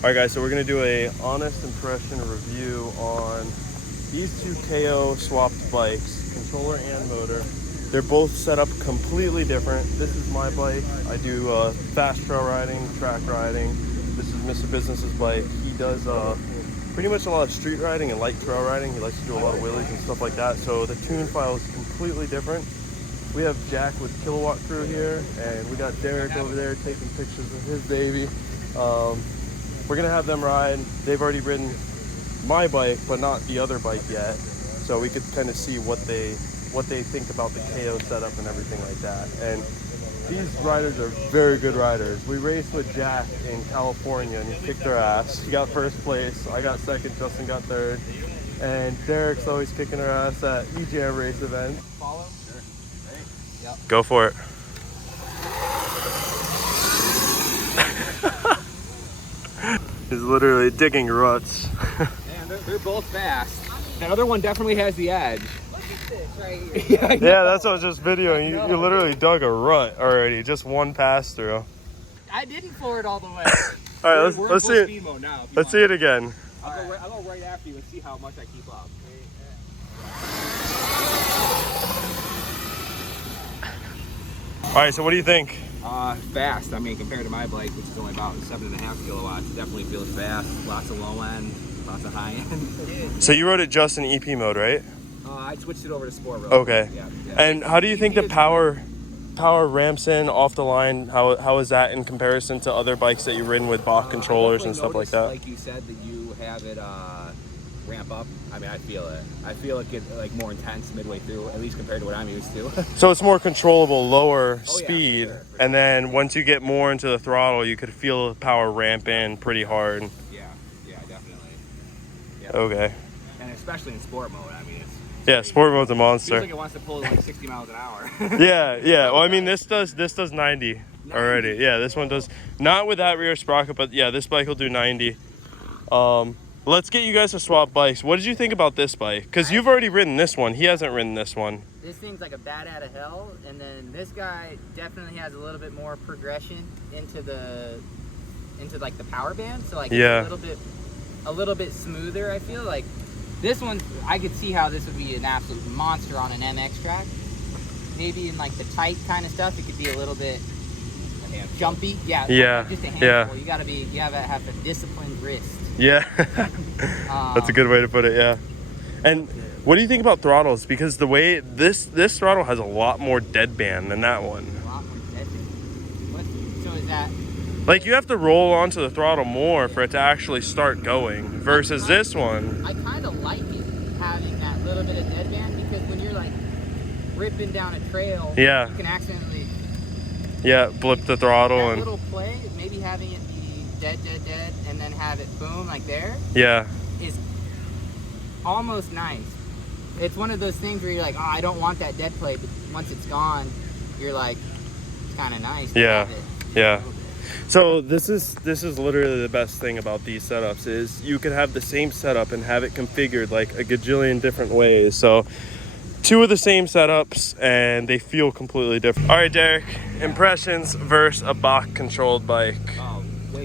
All right, guys, so we're gonna do a honest impression review on these two KO swapped bikes, controller and motor. They're both set up completely different. This is my bike. I do fast trail riding, track riding. This is Mr. Business's bike. He does pretty much a lot of street riding and light trail riding. He likes to do a lot of wheelies and stuff like that. So the tune file is completely different. We have Jack with Kilowatt Krew here, and we got Derek over there taking pictures of his baby. We're gonna have them ride. They've already ridden my bike, but not the other bike yet. So we could kind of see what they think about the KO setup and everything like that. And these riders are very good riders. We raced with Jack in California and he kicked our ass. He got first place, I got second, Justin got third. And Derek's always kicking our ass at EJM race events. Follow? Sure. Right. Yep. Go for it. He's literally digging ruts. Man, they're both fast. That other one definitely has the edge. Look at this right here. Yeah, that's what I was just videoing. You literally dug a rut already, just one pass through. I didn't forward all the way. All right, let's see it. Now, let's see it again. I'll go right after you and see how much I keep up. All right, so what do you think? Fast. I mean, compared to my bike, which is only about 7.5 kilowatts, it definitely feels fast. Lots of low end, lots of high end. So you rode it just in EP mode, right? I switched it over to sport mode. Okay. Yeah. And how do you think the power ramps in off the line? How is that in comparison to other bikes that you've ridden with Bach controllers and stuff like that? Like you said, that you have it ramp up. I mean, I feel it. I feel it get like more intense midway through, at least compared to what I'm used to. So it's more controllable, lower speed, for sure. and then once you get more into the throttle, you could feel the power ramp in pretty hard. Yeah, definitely. Yep. Okay. And especially in sport mode, I mean, yeah, sport mode's a it monster. feels like it wants to pull like 60 miles an hour. Yeah. Well, I mean, this does 90 already. Yeah, this one does not with that rear sprocket, but yeah, this bike will do 90. Let's get you guys to swap bikes. What did you think about this bike? Because you've already ridden this one. He hasn't ridden this one. This thing's like a bat out of hell, and then this guy definitely has a little bit more progression into like the power band. So like yeah, it's a little bit smoother. I feel like this one, I could see how this would be an absolute monster on an MX track. Maybe in like the tight kind of stuff, it could be a little bit jumpy. Yeah. Just a handful. Yeah. You have a disciplined wrist. Yeah. That's a good way to put it. Yeah. And what do you think about throttles? Because the way this throttle has a lot more deadband than that one. A lot more deadband. So is that? Like you have to roll onto the throttle more for it to actually start going versus this one. I kind of like it having that little bit of deadband because when you're like ripping down a trail, you can accidentally blip the throttle that and little play, maybe having it be dead, and then have it boom like there. Yeah. Is almost nice. It's one of those things where you're like, oh, I don't want that dead play, but once it's gone, you're like, it's kind of nice. Yeah. So this is literally the best thing about these setups is you can have the same setup and have it configured like a gajillion different ways. So two of the same setups and they feel completely different. All right, Derek, impressions versus a Bach controlled bike.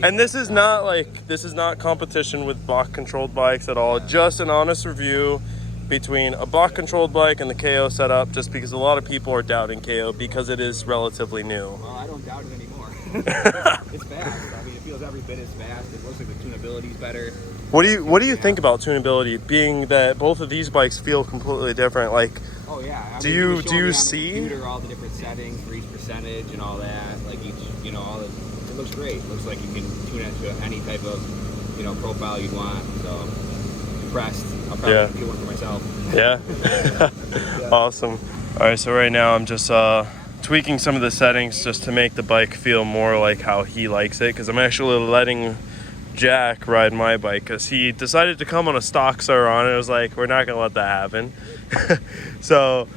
And this is not competition with Bach controlled bikes at all. Just an honest review between a Bach controlled bike and the KO setup, just because a lot of people are doubting KO because it is relatively new. Well, I don't doubt it anymore. It's fast. I mean, it feels every bit as fast. It looks like the tunability is better. What do you think about tunability, being that both of these bikes feel completely different? Like, oh yeah. Do you see all the different settings for each percentage and all that? Like each, it looks great. It looks like you can tune it to any type of, profile you want. So impressed. I'll probably get one for myself. Yeah. Awesome. All right, so right now I'm just tweaking some of the settings just to make the bike feel more like how he likes it, because I'm actually letting Jack ride my bike because he decided to come on a stock Sur-Ron and I was like, we're not gonna let that happen. So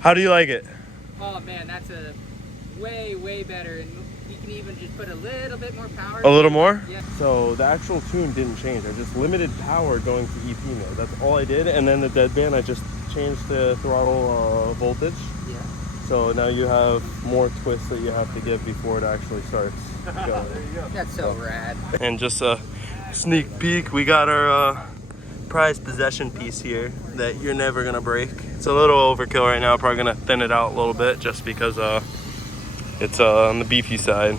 how do you like it? Oh man, that's a way better, and you can even just put a little bit more power. A little more? Yeah. So the actual tune didn't change. I just limited power going to EP mode. That's all I did. And then the deadband, I just changed the throttle voltage. Yeah. So now you have more twists that you have to give before it actually starts. That's so rad. And just a sneak peek, we got our prized possession piece here that you're never gonna break. It's a little overkill right now, probably gonna thin it out a little bit just because it's on the beefy side.